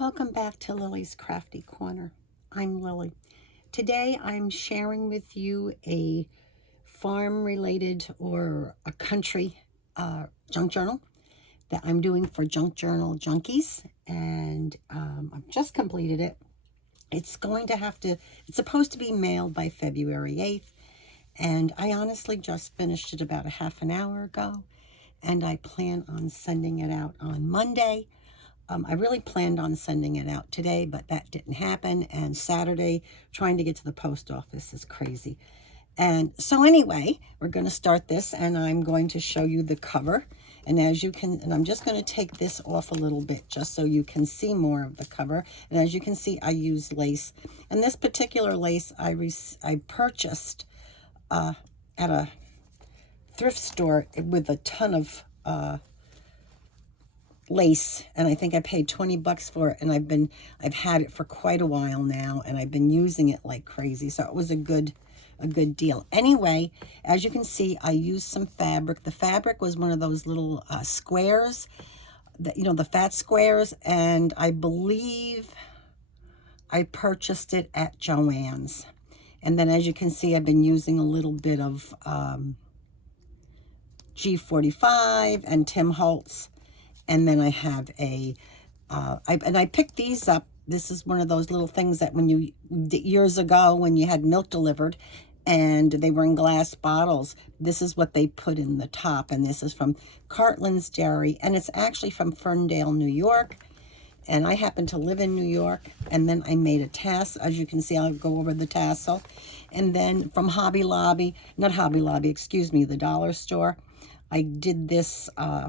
Welcome back to Lily's Crafty Corner. I'm Lily. Today I'm sharing with you a farm-related or a country junk journal that I'm doing for Junk Journal Junkies, and I've just completed it. It's supposed to be mailed by February 8th, and I honestly just finished it about a half an hour ago, and I plan on sending it out on Monday. I really planned on sending it out today, but that didn't happen. And Saturday, trying to get to the post office is crazy. And so anyway, we're going to start this, and I'm going to show you the cover. And I'm just going to take this off a little bit just so you can see more of the cover. And as you can see, I use lace. And this particular lace I purchased at a thrift store with a ton of lace, and I think I paid 20 bucks for it, and I've had it for quite a while now, and I've been using it like crazy, so it was a good deal. Anyway, as you can see, I used some fabric. The fabric was one of those little squares, that the fat squares, and I believe I purchased it at Joann's. And then as you can see, I've been using a little bit of G45 and Tim Holtz. And then I have I picked these up. This is one of those little things that years ago when you had milk delivered and they were in glass bottles, this is what they put in the top. And this is from Cartland's Dairy, and it's actually from Ferndale, New York. And I happen to live in New York. And then I made a tassel. As you can see, I'll go over the tassel. And then from the dollar store, I did this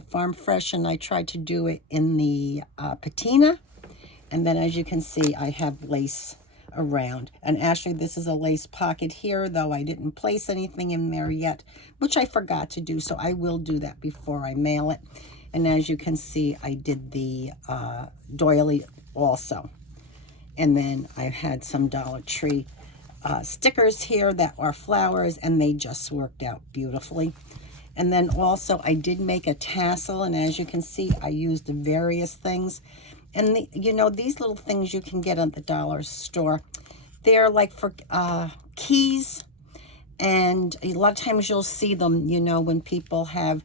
Farm Fresh, and I tried to do it in the patina. And then as you can see, I have lace around. And actually, this is a lace pocket here, though I didn't place anything in there yet, which I forgot to do. So I will do that before I mail it. And as you can see, I did the doily also. And then I had some Dollar Tree stickers here that are flowers, and they just worked out beautifully. And then also I did make a tassel, and as you can see, I used various things. And these little things you can get at the dollar store. They're like for keys, and a lot of times you'll see them, when people have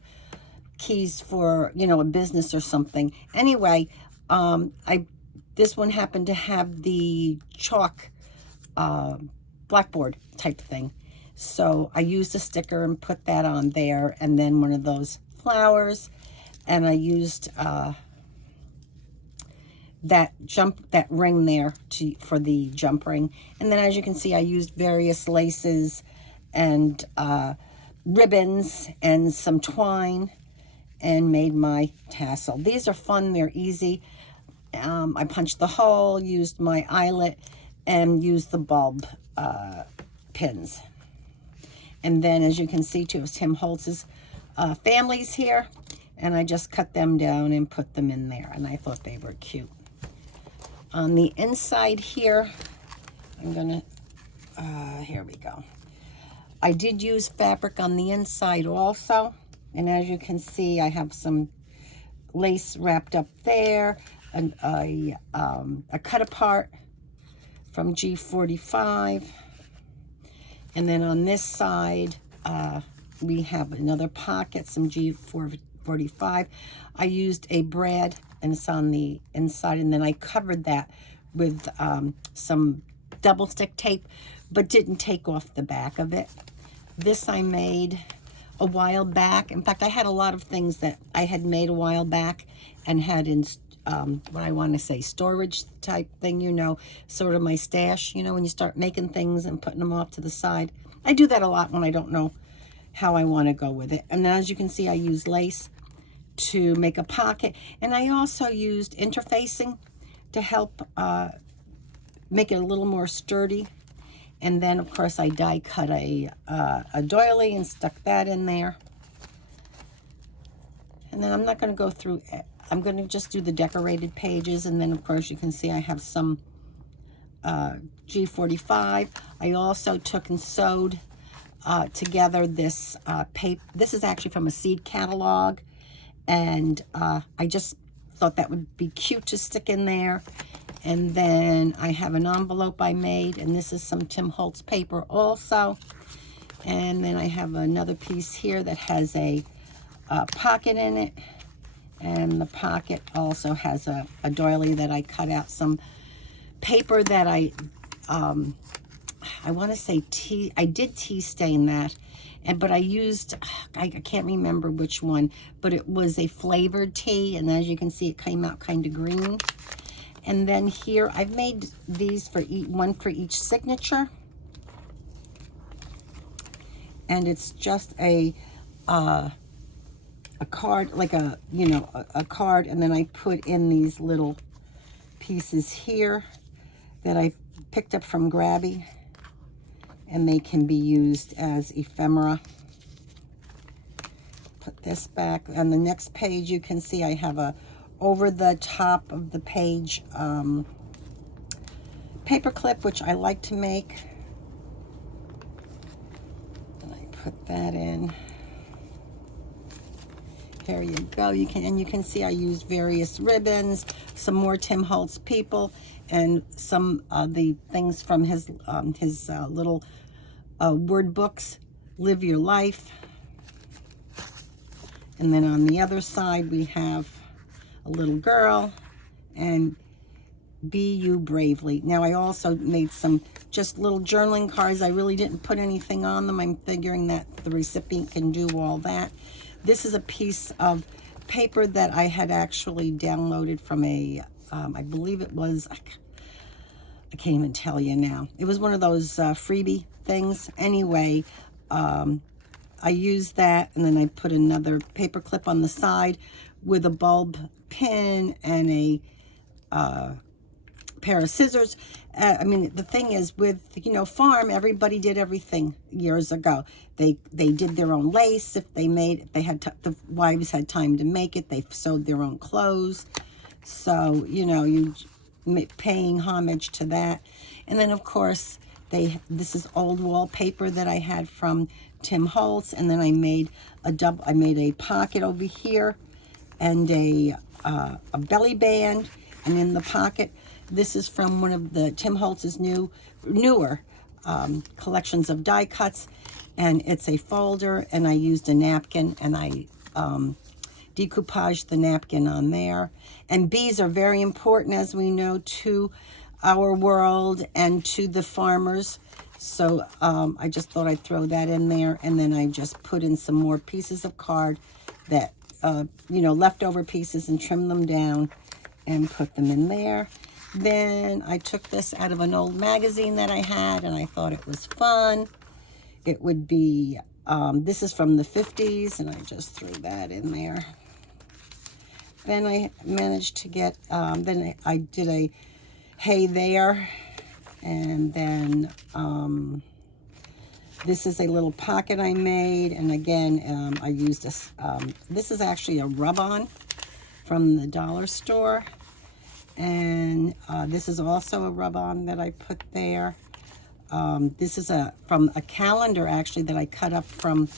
keys for, a business or something. Anyway, this one happened to have the chalk blackboard type thing. So I used a sticker and put that on there, and then one of those flowers, and I used that ring there for the jump ring. And then as you can see, I used various laces and ribbons and some twine and made my tassel. These are fun, they're easy. I punched the hole, used my eyelet, and used the bulb pins. And then, as you can see, too, is Tim Holtz's families here. And I just cut them down and put them in there. And I thought they were cute. On the inside here, I'm going to, here we go. I did use fabric on the inside also. And as you can see, I have some lace wrapped up there. And a cut apart from G45. And then on this side, we have another pocket, some G45. I used a brad, and it's on the inside. And then I covered that with some double stick tape, but didn't take off the back of it. This I made a while back. In fact, I had a lot of things that I had made a while back and had in what I want to say, storage type thing, sort of my stash, when you start making things and putting them off to the side. I do that a lot when I don't know how I want to go with it. And as you can see, I use lace to make a pocket. And I also used interfacing to help make it a little more sturdy. And then, of course, I die cut a doily and stuck that in there. And then I'm not going to go through it. I'm going to just do the decorated pages. And then, of course, you can see I have some G45. I also took and sewed together this paper. This is actually from a seed catalog. And I just thought that would be cute to stick in there. And then I have an envelope I made, and this is some Tim Holtz paper also. And then I have another piece here that has a pocket in it. And the pocket also has a doily that I cut out some paper that I want to say I did tea stain that. But I used, I can't remember which one, but it was a flavored tea. And as you can see, it came out kind of green. And then here, I've made these for one for each signature. And it's just a card, like a card. And then I put in these little pieces here that I picked up from Grabby. And they can be used as ephemera. Put this back. On the next page, you can see I have a over the top of the page paper clip, which I like to make. And I put that in. There you go. You can see I used various ribbons, some more Tim Holtz people, and some the things from his little word books, Live Your Life. And then on the other side we have a little girl and Be You Bravely. Now I also made some just little journaling cards. I really didn't put anything on them. I'm figuring that the recipient can do all that. This is a piece of paper that I had actually downloaded from a, I believe it was, I can't even tell you now. It was one of those freebie things. Anyway, I used that, and then I put another paper clip on the side with a bulb pin and a pair of scissors. I mean, the thing is with, farm, everybody did everything years ago. They did their own lace. If they had the wives had time to make it. They sewed their own clothes. So, you paying homage to that. And then, of course, this is old wallpaper that I had from Tim Holtz. And then I made a pocket over here and a belly band. And in the pocket, this is from one of the Tim Holtz's newer collections of die cuts, and it's a folder, and I used a napkin, and I decoupaged the napkin on there. And bees are very important, as we know, to our world and to the farmers. So I just thought I'd throw that in there, and then I just put in some more pieces of card that, leftover pieces, and trim them down and put them in there. Then I took this out of an old magazine that I had, and I thought it was fun. It would be, this is from the 50s, and I just threw that in there. Then I managed to get, then I did a Hey There, and then this is a little pocket I made, and again, I used this. This is actually a rub-on from the dollar store. And this is also a rub-on that I put there. This is from a calendar, actually, that I cut up from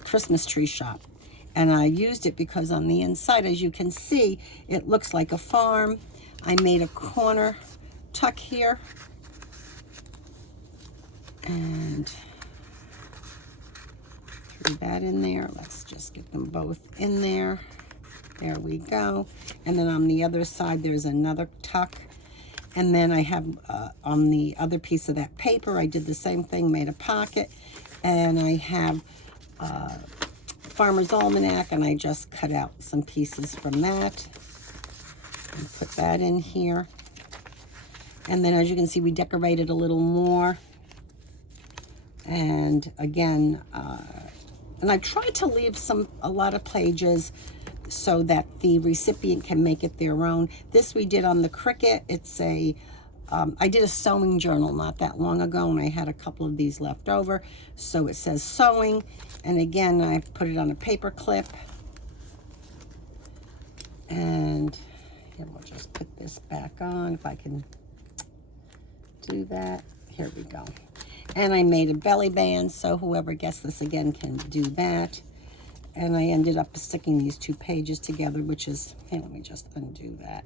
Christmas tree shop. And I used it because on the inside, as you can see, it looks like a farm. I made a corner tuck here. And threw that in there. Let's just get them both in there. There we go. And then on the other side, there's another tuck. And then I have, on the other piece of that paper, I did the same thing, made a pocket. And I have Farmer's Almanac, and I just cut out some pieces from that. And put that in here. And then, as you can see, we decorated a little more. And again, and I tried to leave a lot of pages so that the recipient can make it their own. This we did on the Cricut. It's I did a sewing journal not that long ago, and I had a couple of these left over. So it says sewing, and again, I put it on a paper clip. And here, we'll just put this back on, if I can do that. Here we go. And I made a belly band, so whoever gets this again can do that. And I ended up sticking these two pages together, which is, hey, let me just undo that.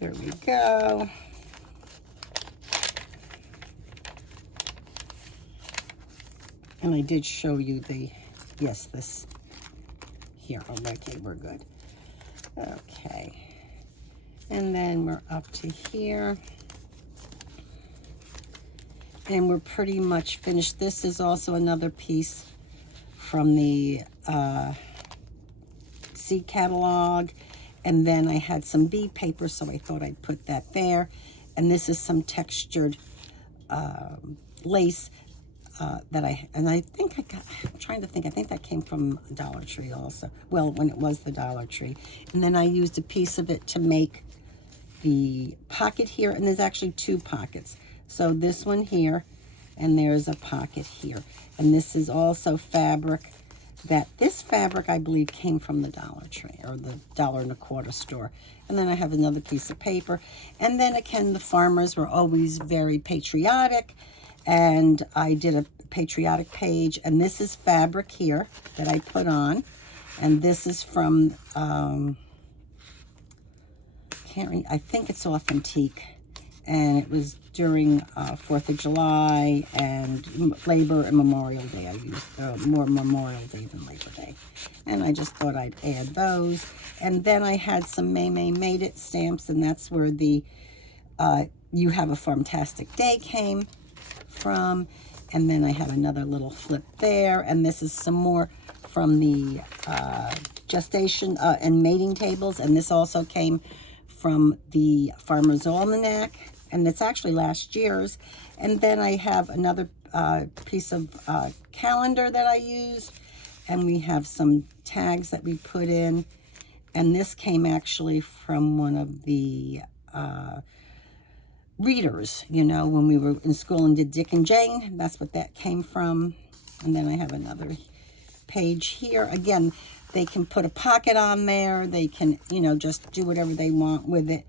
There we go. And I did show you the, yes, this here. Oh, okay, we're good. Okay. And then we're up to here. And we're pretty much finished. This is also another piece from the seed catalog. And then I had some bead paper, so I thought I'd put that there. And this is some textured lace that I think I got, I'm trying to think, I think that came from Dollar Tree also. Well, when it was the Dollar Tree. And then I used a piece of it to make the pocket here. And there's actually two pockets. So this one here, and there's a pocket here. And this is also fabric this fabric, I believe, came from the Dollar Tree or the $1.25 store. And then I have another piece of paper. And then again, the farmers were always very patriotic. And I did a patriotic page. And this is fabric here that I put on. And this is from, I think it's Authentique. And it was during 4th of July and Labor and Memorial Day. I used more Memorial Day than Labor Day. And I just thought I'd add those. And then I had some May Made It stamps, and that's where the You Have a Farmtastic Day came from. And then I have another little flip there. And this is some more from the gestation and mating tables. And this also came from the Farmer's Almanac, and it's actually last year's. And then I have another piece of calendar that I used, and we have some tags that we put in. And this came actually from one of the readers, you know, when we were in school and did Dick and Jane. That's what that came from. And then I have another page here. Again, they can put a pocket on there. They can, you know, just do whatever they want with it.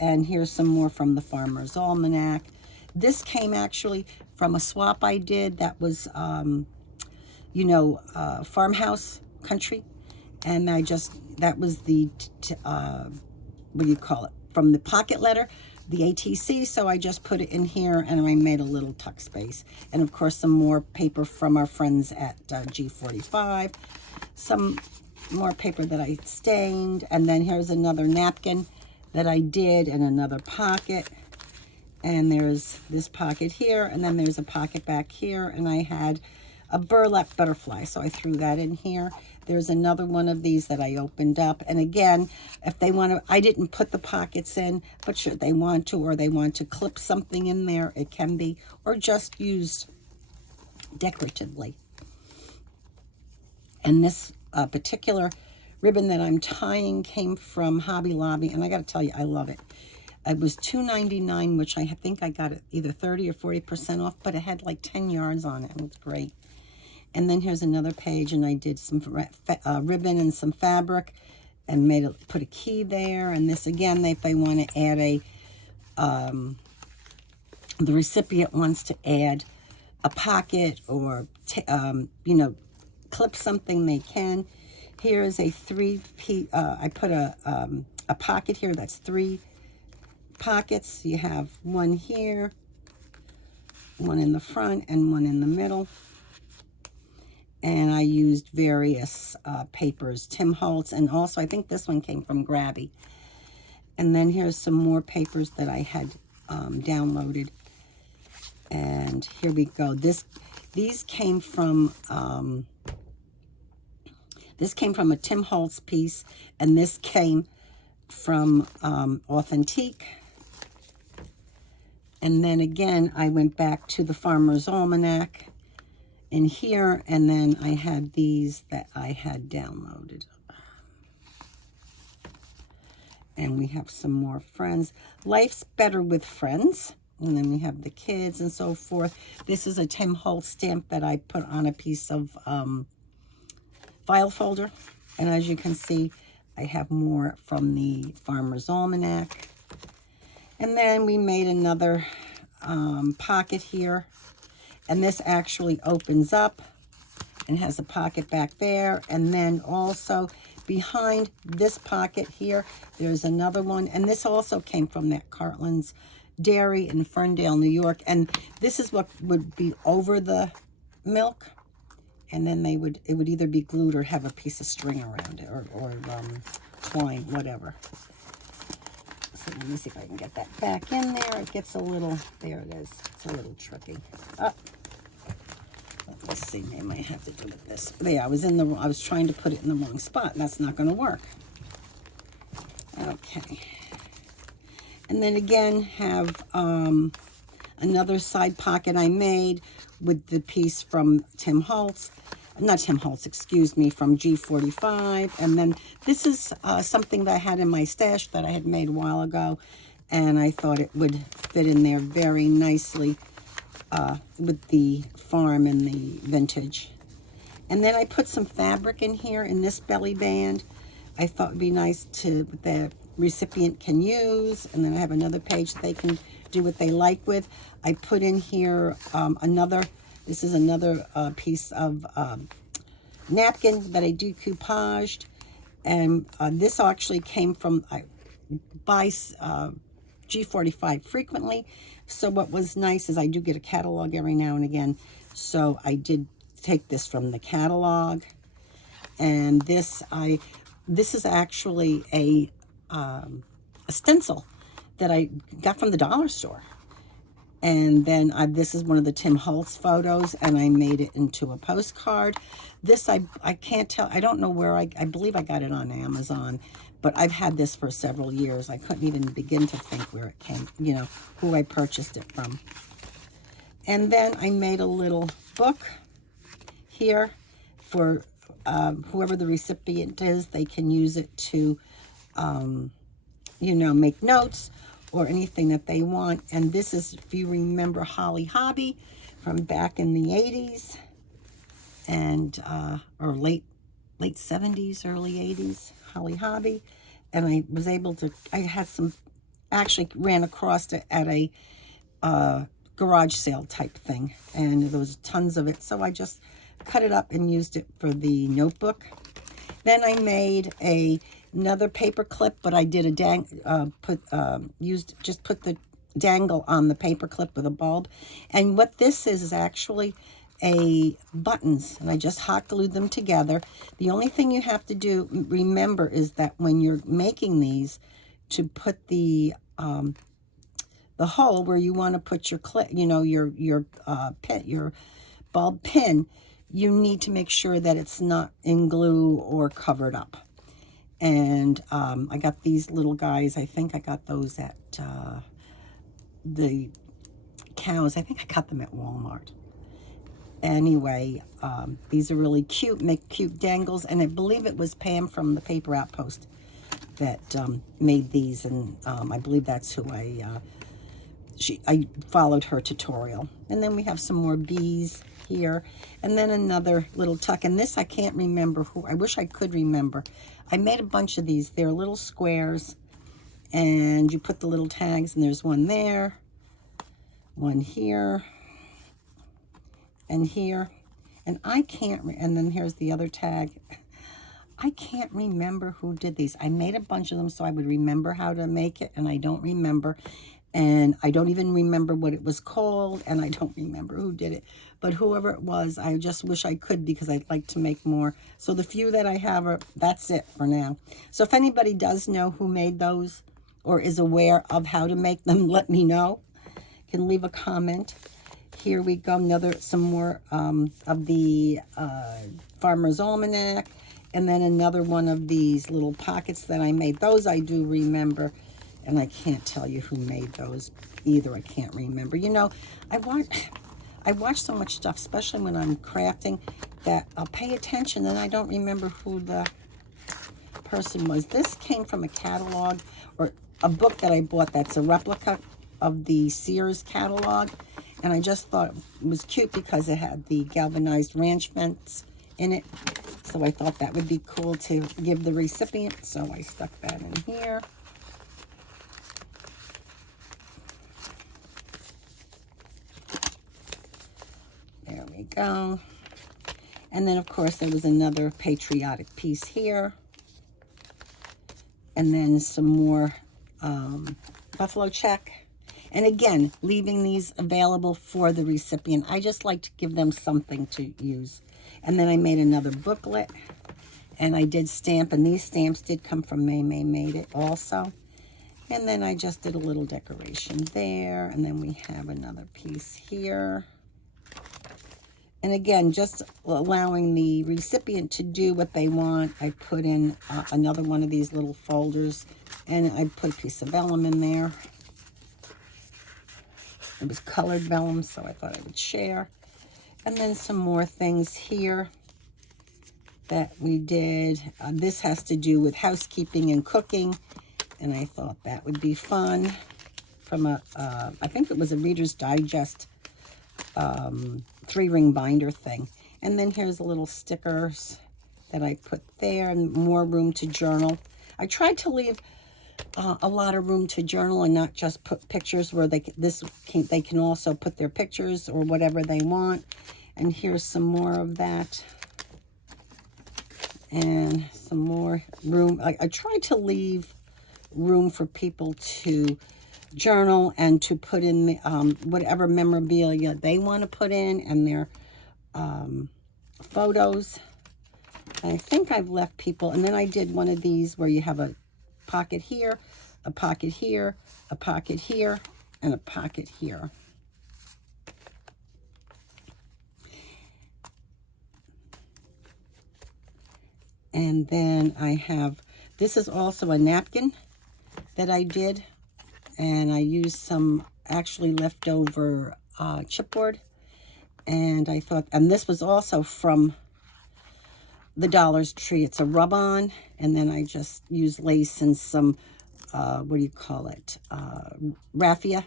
And here's some more from the Farmer's Almanac. This came actually from a swap I did that was, you know, Farmhouse country. And that was the, what do you call it? From the pocket letter, the ATC. So I just put it in here and I made a little tuck space. And of course, some more paper from our friends at G45. Some more paper that I stained. And then here's another napkin that I did and another pocket. And there's this pocket here. And then there's a pocket back here. And I had a burlap butterfly. So I threw that in here. There's another one of these that I opened up. And again, if they want to, I didn't put the pockets in, but should they want to, or they want to clip something in there, it can be, or just used decoratively. And this particular ribbon that I'm tying came from Hobby Lobby, and I got to tell you, I love it. It was $2.99, which I think I got it either 30 or 40% off, but it had like 10 yards on it. It was great. And then here's another page, and I did some ribbon and some fabric, and put a key there. And this again, if they want to add the recipient wants to add a pocket or you know, clip something, they can. Here is a three-piece. I put a pocket here that's 3 pockets. You have one here, one in the front, and one in the middle. And I used various papers, Tim Holtz, and also I think this one came from Grabby. And then here's some more papers that I had downloaded. And here we go. These came from a Tim Holtz piece, and this came from Authentique. And then again, I went back to the Farmer's Almanac in here, and then I had these that I had downloaded. And we have some more friends. Life's Better with Friends. And then we have the kids and so forth. This is a Tim Holtz stamp that I put on a piece of file folder. And as you can see, I have more from the Farmer's Almanac. And then we made another pocket here. And this actually opens up and has a pocket back there. And then also behind this pocket here, there's another one. And this also came from that Cartland's Dairy in Ferndale, New York. And this is what would be over the milk. And then it would either be glued or have a piece of string around it, or twine, whatever. So let me see if I can get that back in there. It gets a little, there it is. It's a little tricky. Let me see, maybe I have to do it this. There, I was trying to put it in the wrong spot. That's not going to work. Okay. And then again, have another side pocket I made with the piece from Tim Holtz. Not Tim Holtz, excuse me, from G45. And then this is something that I had in my stash that I had made a while ago. And I thought it would fit in there very nicely with the farm and the vintage. And then I put some fabric in here in this belly band. I thought it would be nice the recipient can use. And then I have another page they can do what they like with. I put in here this is another piece of napkin that I decoupaged. And this actually came from, I buy G45 frequently. So what was nice is I do get a catalog every now and again. So I did take this from the catalog. And this is actually a stencil that I got from the dollar store. And then this is one of the Tim Holtz photos, and I made it into a postcard. This, I can't tell, I don't know where, I believe I got it on Amazon, but I've had this for several years. I couldn't even begin to think where it came, who I purchased it from. And then I made a little book here for whoever the recipient is. They can use it to, make notes or anything that they want. And this is, if you remember, Holly Hobby from back in the 80s and or late 70s, early 80s, Holly Hobby. And I was able to, actually ran across it at a garage sale type thing, and there was tons of it, so I just cut it up and used it for the notebook. Then I made another paper clip, but I did put the dangle on the paper clip with a bulb. And what this is actually a buttons, and I just hot glued them together. The only thing you have to remember is that when you're making these, to put the hole where you want to put your clip, your pin, your bulb pin, you need to make sure that it's not in glue or covered up. And I got these little guys. I think I got those at the Cows. I think I got them at Walmart. Anyway, these are really cute, make cute dangles. And I believe it was Pam from the Paper Outpost that made these. And I believe that's who I followed her tutorial. And then we have some more bees here, and then another little tuck. And this, I can't remember who, I wish I could remember. I made a bunch of these. They're little squares, and you put the little tags, and there's one there, one here, and here, and I can't, and then here's the other tag. I can't remember who did these. I made a bunch of them so I would remember how to make it, and I don't remember. And I don't even remember what it was called, and I don't remember who did it. But whoever it was, I just wish I could, because I'd like to make more. So the few that I have, that's it for now. So if anybody does know who made those or is aware of how to make them, let me know. You can leave a comment. Here we go, some more of the Farmer's Almanac. And then another one of these little pockets that I made. Those I do remember. And I can't tell you who made those either. I can't remember. I watch so much stuff, especially when I'm crafting, that I'll pay attention and I don't remember who the person was. This came from a catalog or a book that I bought that's a replica of the Sears catalog. And I just thought it was cute because it had the galvanized ranch fence in it. So I thought that would be cool to give the recipient. So I stuck that in here. There we go. And then, of course, there was another patriotic piece here. And then some more buffalo check. And again, leaving these available for the recipient. I just like to give them something to use. And then I made another booklet. And I did stamp. And these stamps did come from May Made It also. And then I just did a little decoration there. And then we have another piece here. And again, just allowing the recipient to do what they want. I put in another one of these little folders. And I put a piece of vellum in there. It was colored vellum, so I thought I would share. And then some more things here that we did. This has to do with housekeeping and cooking. And I thought that would be fun. From I think it was a Reader's Digest 3-ring binder thing. And then here's the little stickers that I put there, and more room to journal. I tried to leave a lot of room to journal and not just put pictures where they can also put their pictures or whatever they want. And here's some more of that. And some more room. I tried to leave room for people to journal and to put in the, whatever memorabilia they want to put in, and their photos. And I think I've left people, and then I did one of these where you have a pocket here, a pocket here, a pocket here, and a pocket here. And then I have, this is also a napkin that I did, and I used some actually leftover chipboard. And I thought, and this was also from the Dollar Tree. It's a rub-on, and then I just used lace and some, what do you call it, raffia.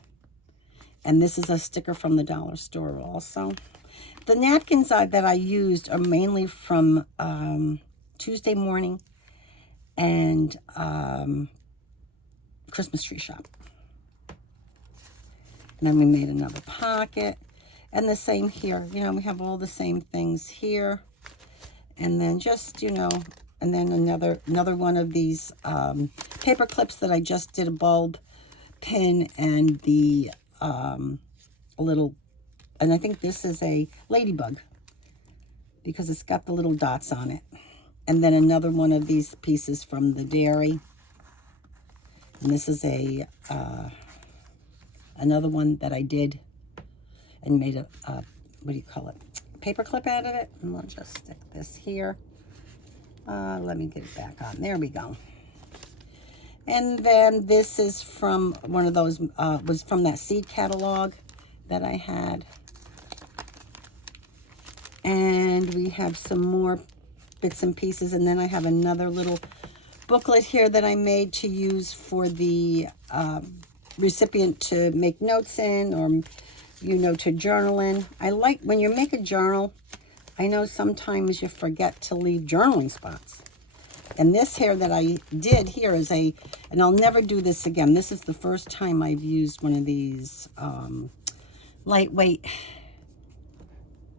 And this is a sticker from the dollar store also. The napkins that I used are mainly from Tuesday Morning and Christmas Tree Shop. And then we made another pocket. And the same here. You know, we have all the same things here. And then just, you know, and then another one of these paper clips that I just did a bulb pin and the a little, and I think this is a ladybug because it's got the little dots on it. And then another one of these pieces from the dairy. And this is a another one that I did and made a what do you call it? Paper clip out of it. And we'll just stick this here. Let me get it back on. There we go. And then this is from one of those, was from that seed catalog that I had. And we have some more bits and pieces. And then I have another little booklet here that I made to use for the recipient to make notes in, or, you know, to journal in. I like when you make a journal, I know sometimes you forget to leave journaling spots. And this here that I did here is and I'll never do this again. This is the first time I've used one of these lightweight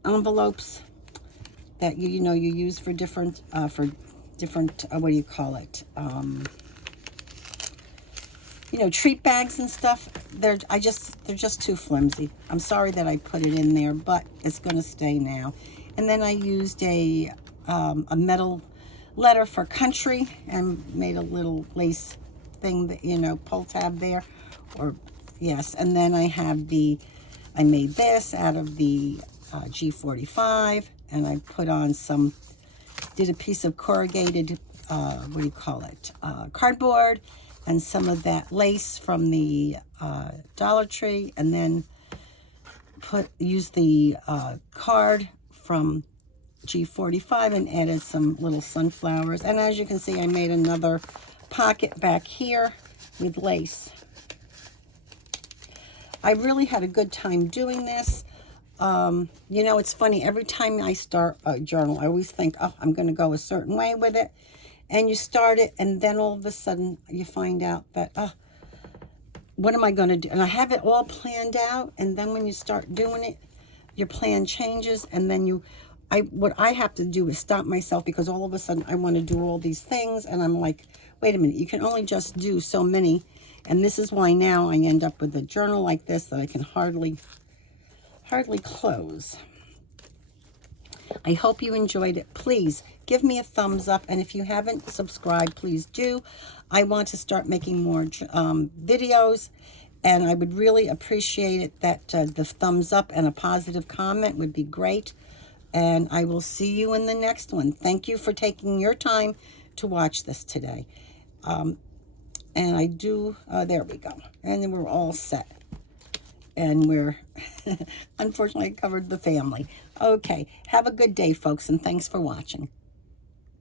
envelopes that you know you use for different what do you call it? You know, treat bags and stuff. They're just too flimsy. I'm sorry that I put it in there, but it's going to stay now. And then I used a metal letter for country and made a little lace thing that, you know, pull tab there, or yes. And then I made this out of the G45, and I put on did a piece of corrugated, what do you call it, cardboard, and some of that lace from the Dollar Tree, and then used the card from G45 and added some little sunflowers. And as you can see, I made another pocket back here with lace. I really had a good time doing this. You know, it's funny, every time I start a journal, I always think, oh, I'm going to go a certain way with it. And you start it, and then all of a sudden you find out that, what am I going to do? And I have it all planned out, and then when you start doing it, your plan changes, and then what I have to do is stop myself, because all of a sudden I want to do all these things, and I'm like, wait a minute, you can only just do so many. And this is why now I end up with a journal like this that I can hardly close. I hope you enjoyed it. Please give me a thumbs up. And if you haven't subscribed, please do. I want to start making more videos. And I would really appreciate it that the thumbs up and a positive comment would be great. And I will see you in the next one. Thank you for taking your time to watch this today. And I do, there we go. And then we're all set. And we're, unfortunately, I covered the family. Okay, have a good day, folks, and thanks for watching.